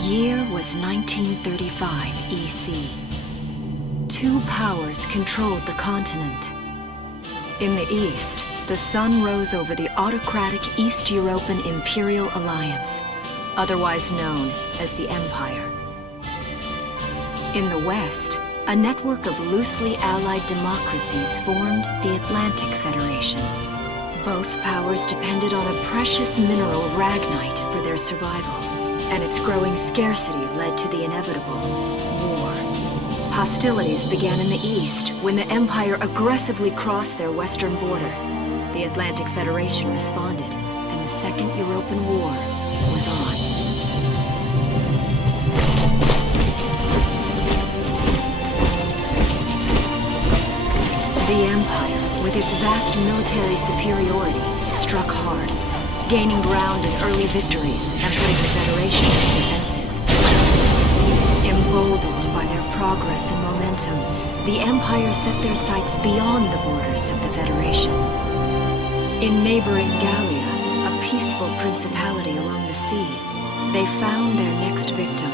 year was 1935 EC. Two powers controlled the continent. In the east, the sun rose over the autocratic East European Imperial Alliance, otherwise known as the Empire. In the west, a network of loosely allied democracies formed the Atlantic Federation. Both powers depended on a precious mineral ragnite for their survival, and its growing scarcity led to the inevitable war. Hostilities began in the east when the Empire aggressively crossed their western border. The Atlantic Federation responded, and the Second European War was on. The Empire, with its vast military superiority, struck hard, gaining ground in early victories and putting the Federation in the defensive. Emboldened by their progress and momentum, the Empire set their sights beyond the borders of the Federation. In neighboring Gallia, a peaceful principality along the sea, they found their next victim.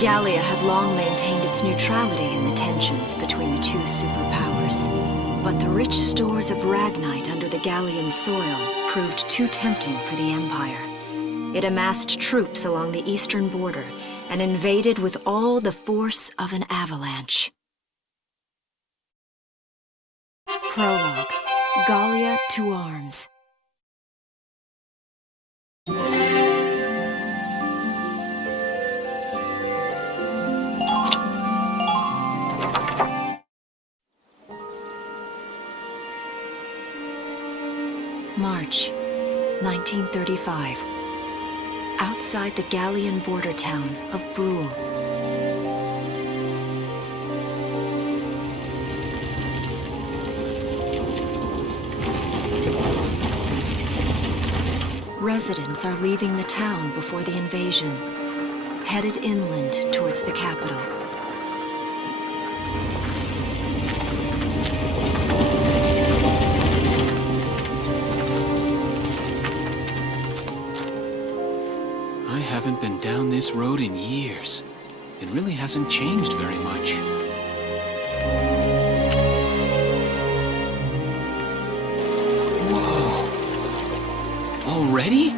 Gallia had long maintained its neutrality in the tensions between the two superpowers. But the rich stores of ragnite under the Gallian soil proved too tempting for the Empire. It amassed troops along the eastern border and invaded with all the force of an avalanche. Prologue. Gallia to arms. March, 1935. Outside the Gallian border town of Bruhl. Residents are leaving the town before the invasion, headed inland towards the capital. I haven't been down this road in years. It really hasn't changed very much. Whoa! Already?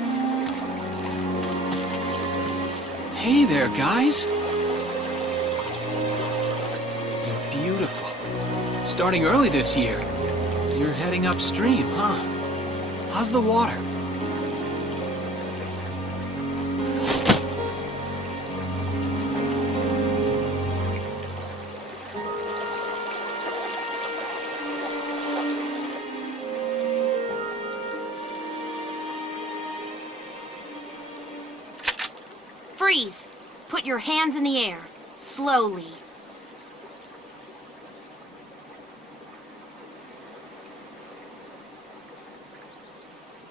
Hey there, guys! You're beautiful. Starting early this year. You're heading upstream, huh? How's the water? Freeze! Put your hands in the air. Slowly.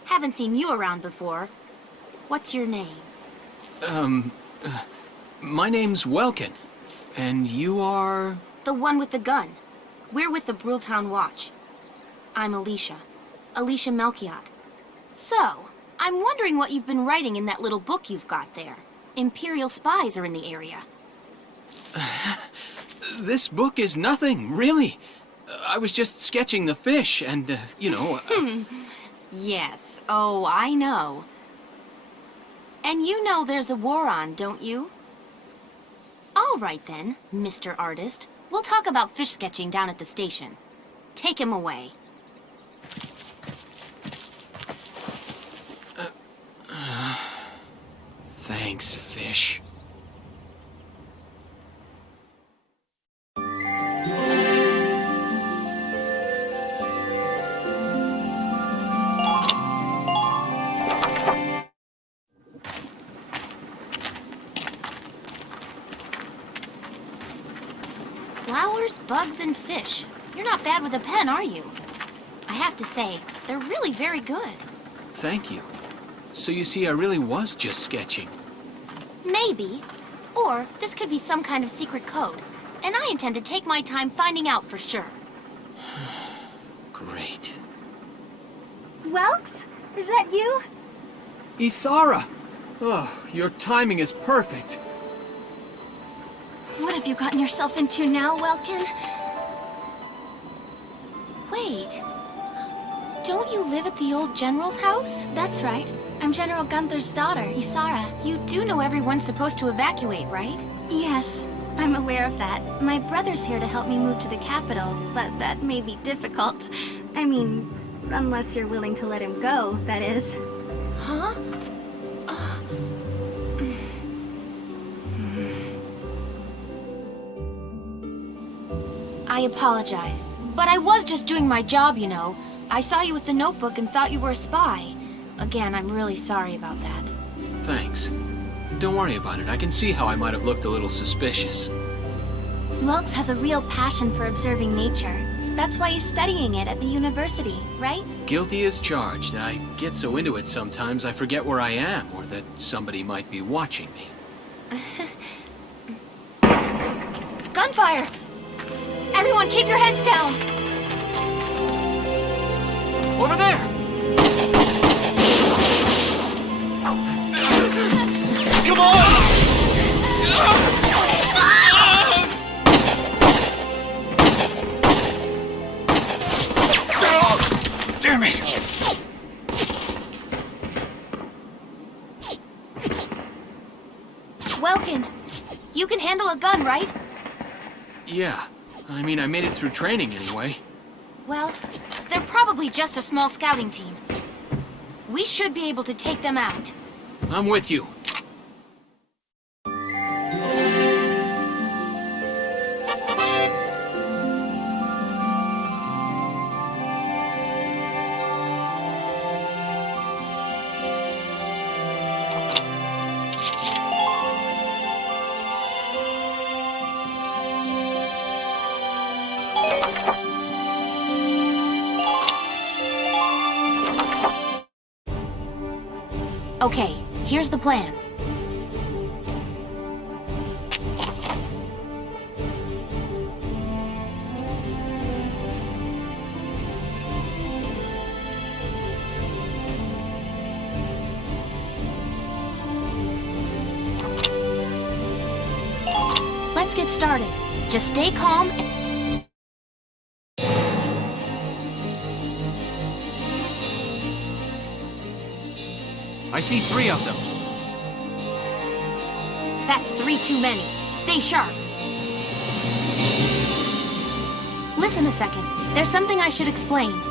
Haven't seen you around before. What's your name? My name's Welkin. And you are? The one with the gun. We're with the Bruhl Town Watch. I'm Alicia. Alicia Melchiot. So, I'm wondering what you've been writing in that little book you've got there. Imperial spies are in the area. This book is nothing, really. I was just sketching the fish and, you know... Yes. Oh, I know. And you know there's a war on, don't you? All right then, Mr. Artist. We'll talk about fish sketching down at the station. Take him away. Thanks, fish. Flowers, bugs, and fish. You're not bad with a pen, are you? I have to say, they're really very good. Thank you. So you see, I really was just sketching. Maybe. Or this could be some kind of secret code. And I intend to take my time finding out for sure. Great. Welks? Is that you? Isara! Oh, your timing is perfect. What have you gotten yourself into now, Welkin? Wait. Don't you live at the old General's house? That's right. I'm General Gunther's daughter, Isara. You do know everyone's supposed to evacuate, right? Yes, I'm aware of that. My brother's here to help me move to the capital, but that may be difficult. I mean, unless you're willing to let him go, that is. Huh? I apologize, but I was just doing my job, you know. I saw you with the notebook and thought you were a spy. Again, I'm really sorry about that. Thanks. Don't worry about it. I can see how I might have looked a little suspicious. Welks has a real passion for observing nature. That's why he's studying it at the university, right? Guilty as charged. I get so into it sometimes I forget where I am, or that somebody might be watching me. Gunfire! Everyone keep your heads down! Over there! Come on! Damn it! Welkin, you can handle a gun, right? Yeah. I mean, I made it through training anyway. Well, they're probably just a small scouting team. We should be able to take them out. I'm with you. Okay, here's the plan. Let's get started. Just stay calm and... I see 3 of them. That's 3 too many. Stay sharp. Listen a second. There's something I should explain.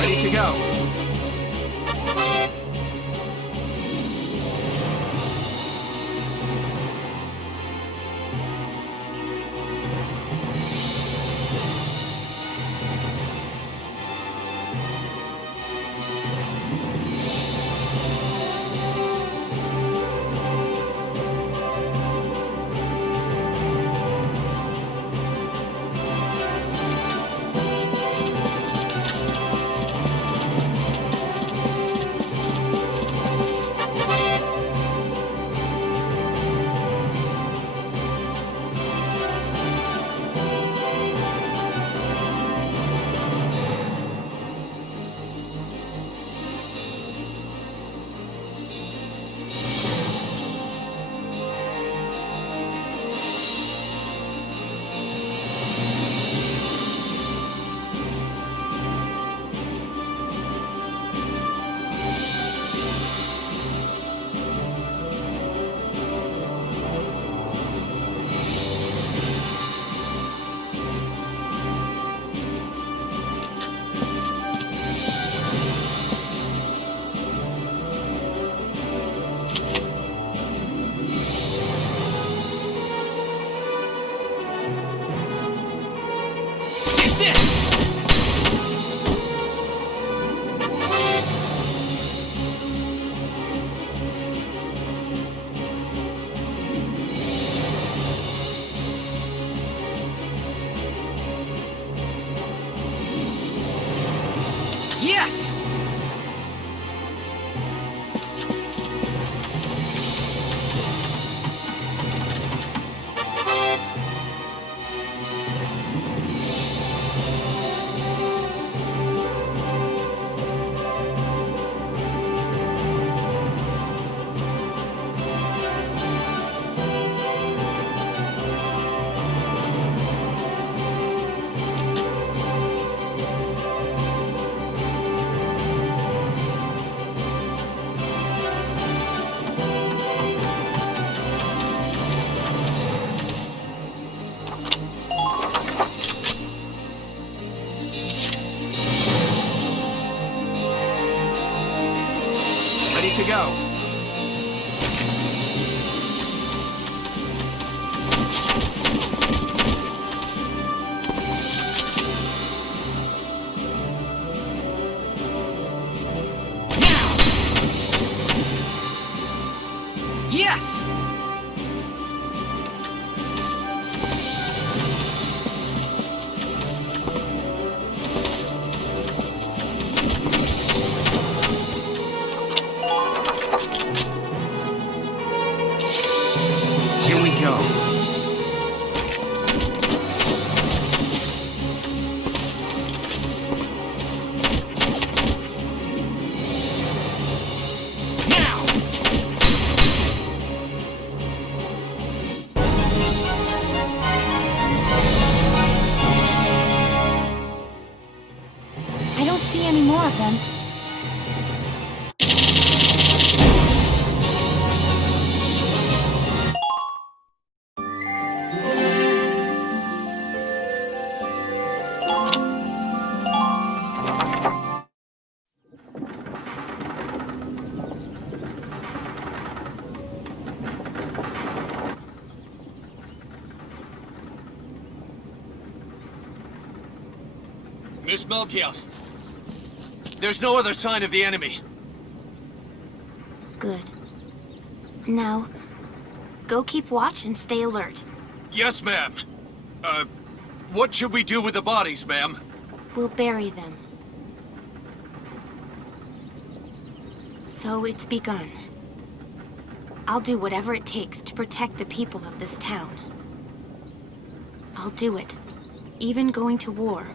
Ready to go. Yes! Ready to go. Now! Yes! Here we go. Now! I don't see any more of them. Miss Melchiot, there's no other sign of the enemy. Good. Now, go keep watch and stay alert. Yes, ma'am. What should we do with the bodies, ma'am? We'll bury them. So it's begun. I'll do whatever it takes to protect the people of this town. I'll do it. Even going to war,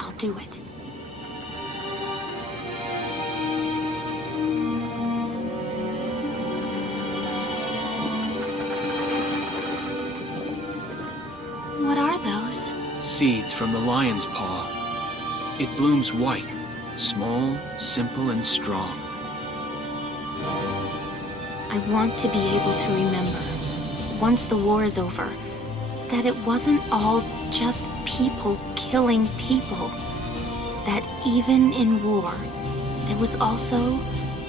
I'll do it. What are those? Seeds from the lion's paw. It blooms white, small, simple, and strong. I want to be able to remember, once the war is over, that it wasn't all just people killing people. That even in war, there was also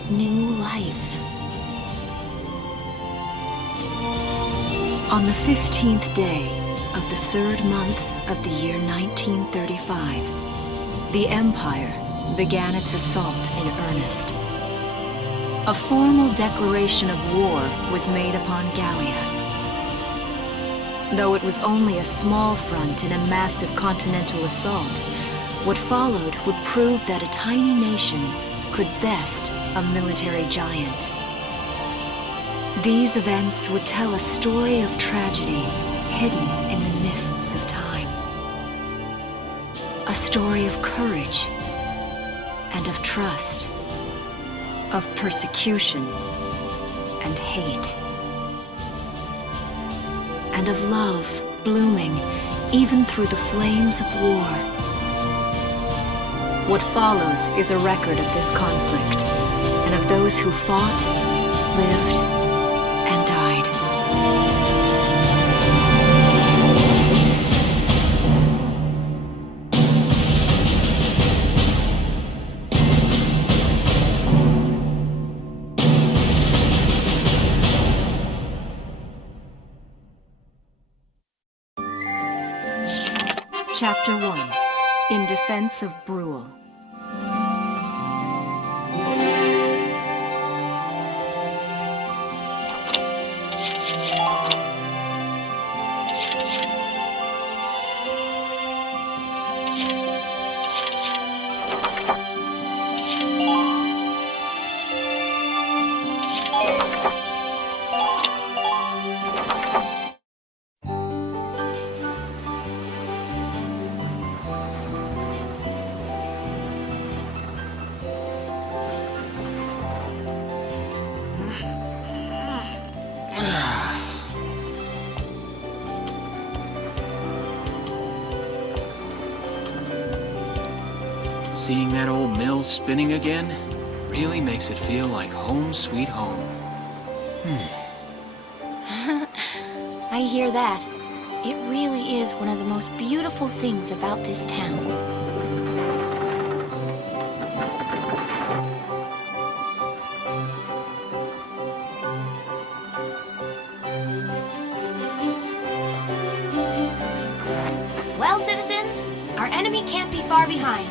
new life. On the 15th day of the 3rd month of the year 1935, the Empire began its assault in earnest. A formal declaration of war was made upon Gallia. Though it was only a small front in a massive continental assault, what followed would prove that a tiny nation could best a military giant. These events would tell a story of tragedy hidden in the mists of time. A story of courage and of trust, of persecution and hate, and of love blooming even through the flames of war. What follows is a record of this conflict and of those who fought, lived, and died. Chapter 1. In Defense of Bruhl. Seeing that old mill spinning again really makes it feel like home sweet home. I hear that. It really is one of the most beautiful things about this town. Well, citizens, our enemy can't be far behind.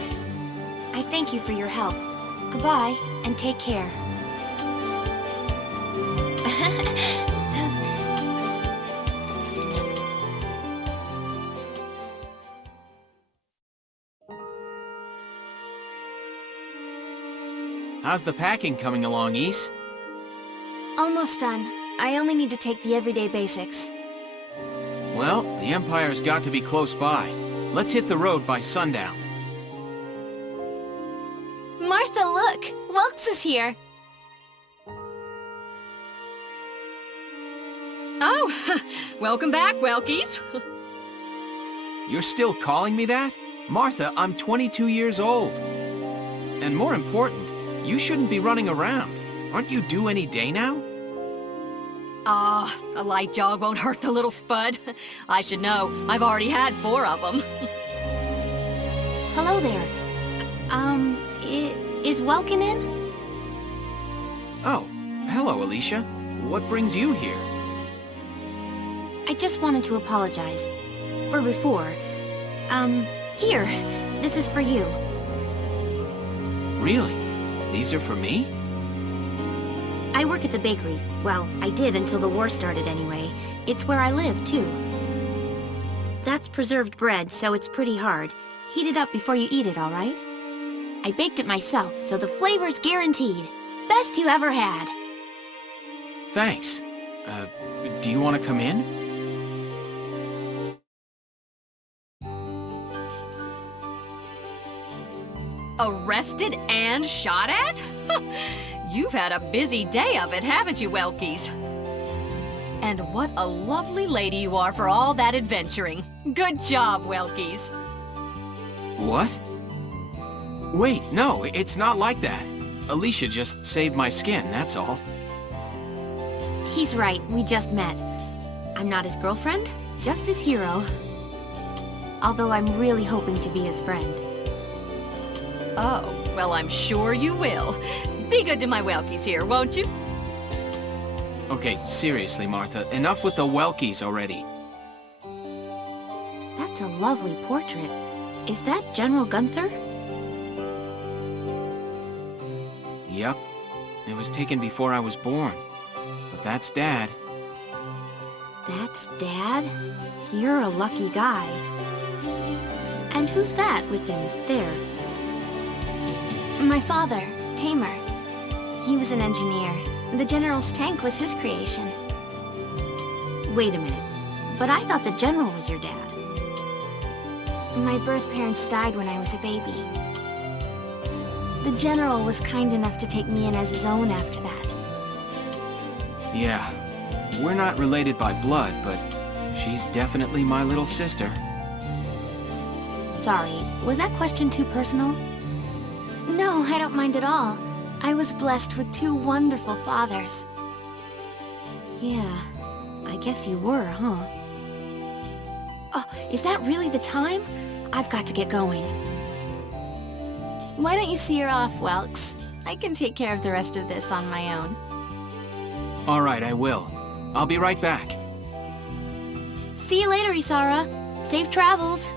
I thank you for your help. Goodbye, and take care. How's the packing coming along, Ys? Almost done. I only need to take the everyday basics. Well, the Empire's got to be close by. Let's hit the road by sundown. Martha, look! Welks is here! Oh, welcome back, Welkies. You're still calling me that? Martha, I'm 22 years old. And more important, you shouldn't be running around. Aren't you due any day now? A light jog won't hurt the little spud. I should know. I've already had 4 of them. Hello there. Is Welkin in? Oh, hello, Alicia. What brings you here? I just wanted to apologize. For before. Here. This is for you. Really? These are for me? I work at the bakery. Well, I did until the war started anyway. It's where I live, too. That's preserved bread, so it's pretty hard. Heat it up before you eat it, all right? I baked it myself, so the flavor's guaranteed. Best you ever had. Thanks. Do you want to come in? Arrested and shot at? You've had a busy day of it, haven't you, Welkies? And what a lovely lady you are for all that adventuring. Good job, Welkies. What? Wait, no, it's not like that. Alicia just saved my skin, that's all. He's right, we just met. I'm not his girlfriend, just his hero. Although I'm really hoping to be his friend. Oh, well, I'm sure you will. Be good to my Welkies here, won't you? Okay, seriously, Martha, enough with the Welkies already. That's a lovely portrait. Is that General Gunther? Yep. It was taken before I was born. But that's Dad. That's Dad? You're a lucky guy. And who's that with him, there? My father, Tamer. He was an engineer. The General's tank was his creation. Wait a minute. But I thought the General was your dad. My birth parents died when I was a baby. The General was kind enough to take me in as his own after that. Yeah. We're not related by blood, but she's definitely my little sister. Sorry, was that question too personal? No, I don't mind at all. I was blessed with 2 wonderful fathers. Yeah, I guess you were, huh? Oh, is that really the time? I've got to get going. Why don't you see her off, Welks? I can take care of the rest of this on my own. All right, I will. I'll be right back. See you later, Isara. Safe travels.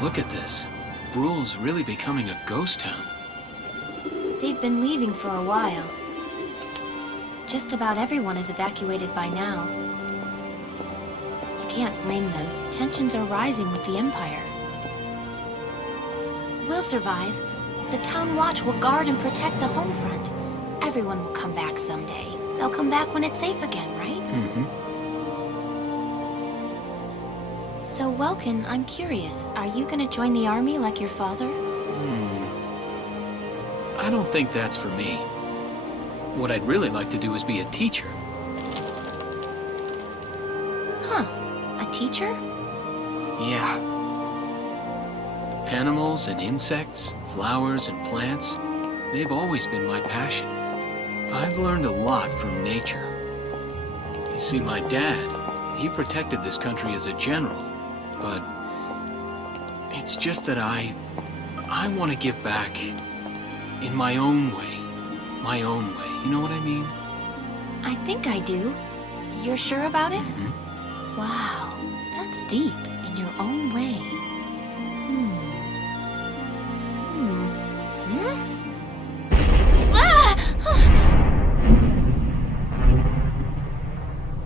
Look at this. Bruhl's really becoming a ghost town. They've been leaving for a while. Just about everyone is evacuated by now. You can't blame them. Tensions are rising with the Empire. We'll survive. The Town Watch will guard and protect the home front. Everyone will come back someday. They'll come back when it's safe again, right? Mm-hmm. So, Welkin, I'm curious. Are you gonna join the army like your father? I don't think that's for me. What I'd really like to do is be a teacher. Huh. A teacher? Yeah. Animals and insects, flowers and plants, they've always been my passion. I've learned a lot from nature. You see, my dad, he protected this country as a general, but it's just that I want to give back in my own way. My own way. You know what I mean? I think I do. You're sure about it? Mm-hmm. Wow, that's deep. In your own way. Ah!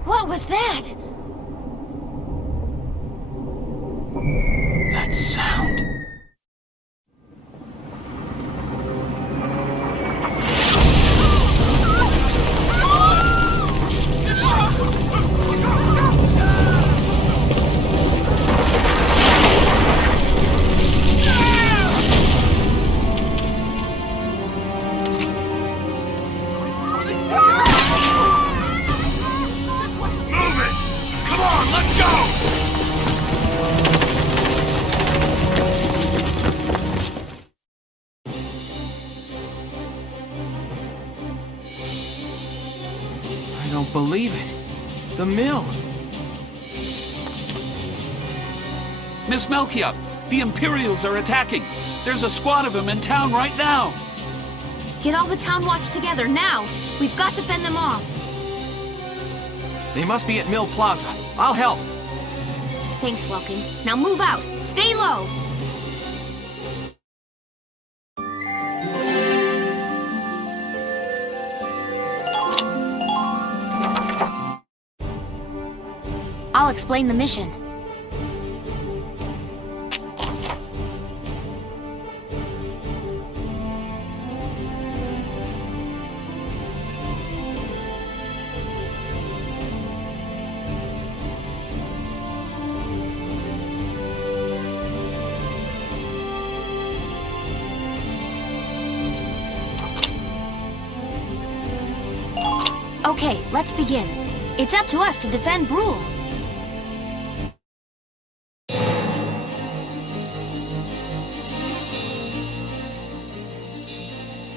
What was that? That sound. I don't believe it. The mill. Miss Melchior, the Imperials are attacking. There's a squad of them in town right now. Get all the town watch together now. We've got to fend them off. They must be at Mill Plaza. I'll help. Thanks, Welkin. Now move out. Stay low. I'll explain the mission. Okay, let's begin. It's up to us to defend Bruhl.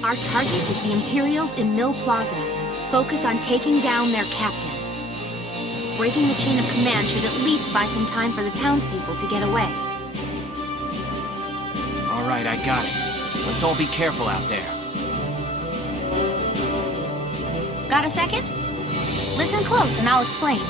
Our target is the Imperials in Mill Plaza. Focus on taking down their captain. Breaking the chain of command should at least buy some time for the townspeople to get away. All right, I got it. Let's all be careful out there. Got a second? Listen close and I'll explain.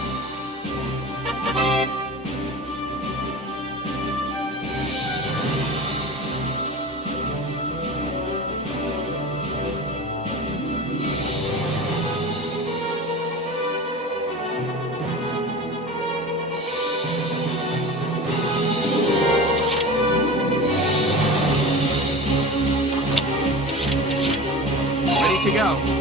Ready to go.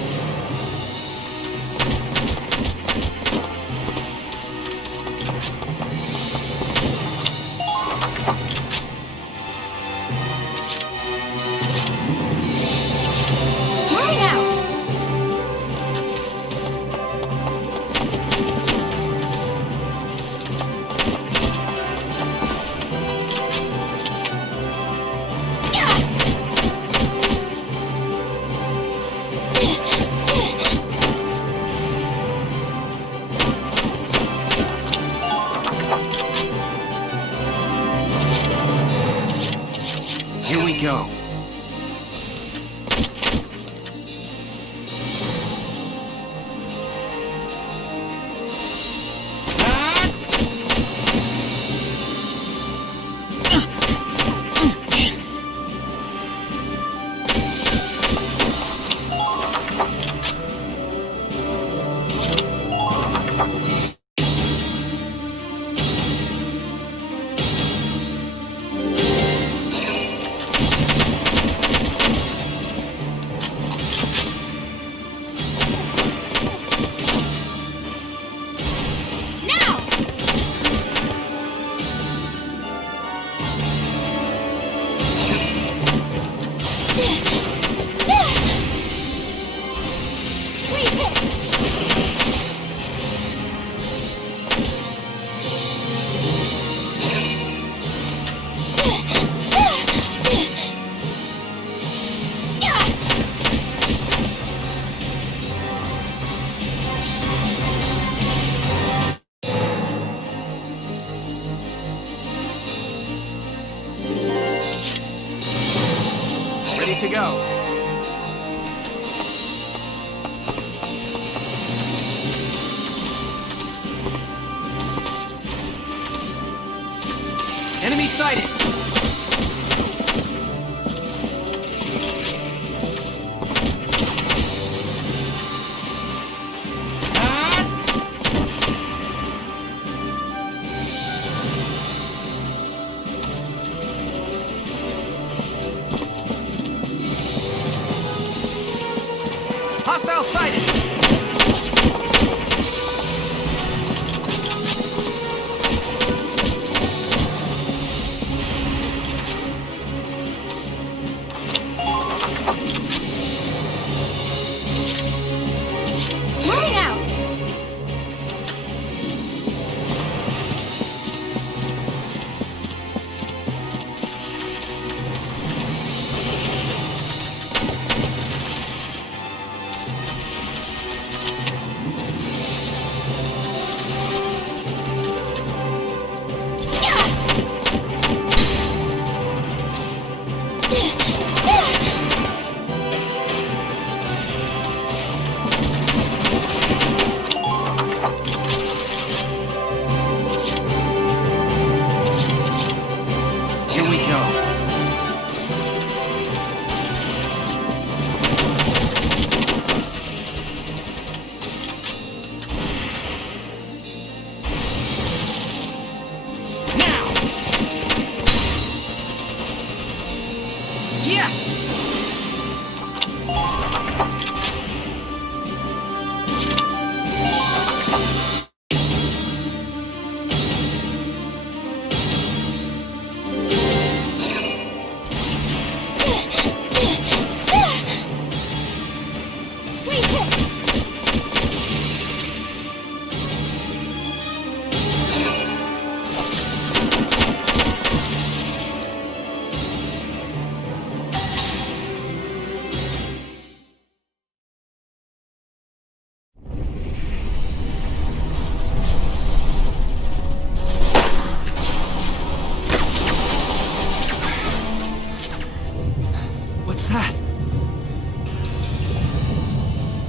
Yes! Here we go. To go. Enemy sighted. Hostile sighted! Moving out!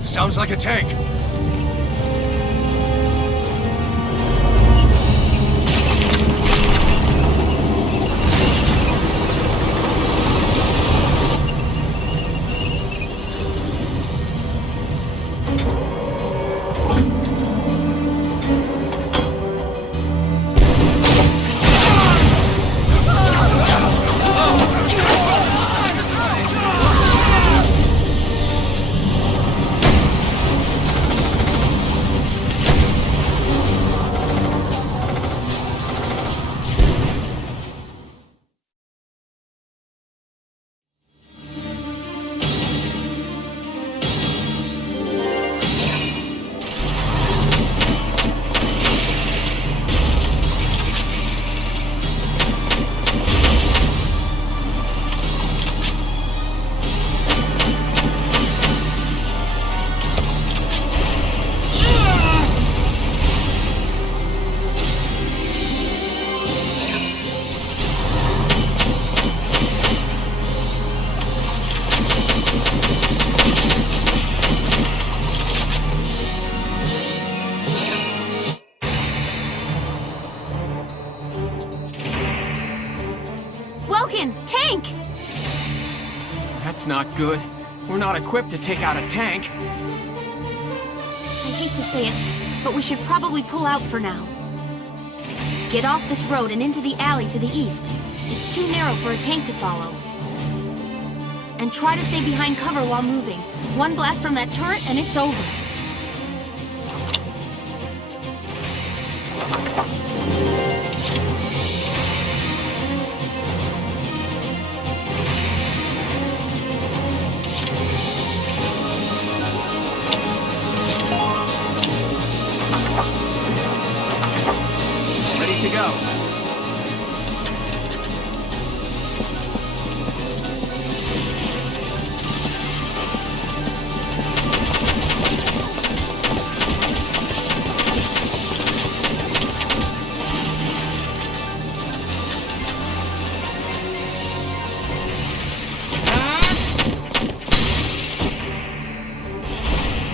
Sounds like a tank. Welkin, tank! That's not good. We're not equipped to take out a tank. I hate to say it, but we should probably pull out for now. Get off this road and into the alley to the east. It's too narrow for a tank to follow. And try to stay behind cover while moving. One blast from that turret and it's over. Ready to go.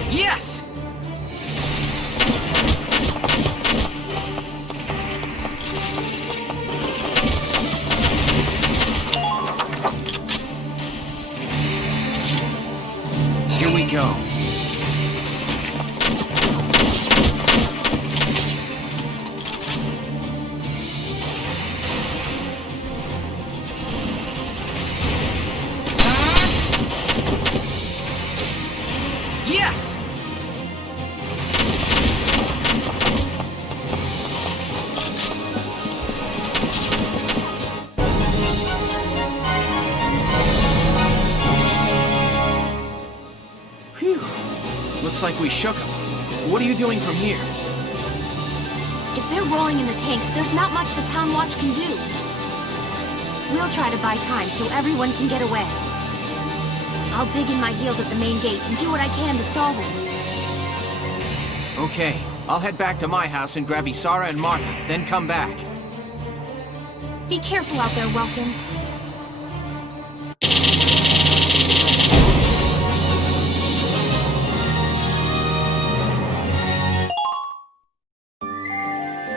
Yes! Here we go. Yes! Phew. Looks like we shook them. What are you doing from here? If they're rolling in the tanks, there's not much the Town Watch can do. We'll try to buy time so everyone can get away. I'll dig in my heels at the main gate and do what I can to stall them. Okay, I'll head back to my house and grab Isara and Martha, then come back. Be careful out there, Welkin.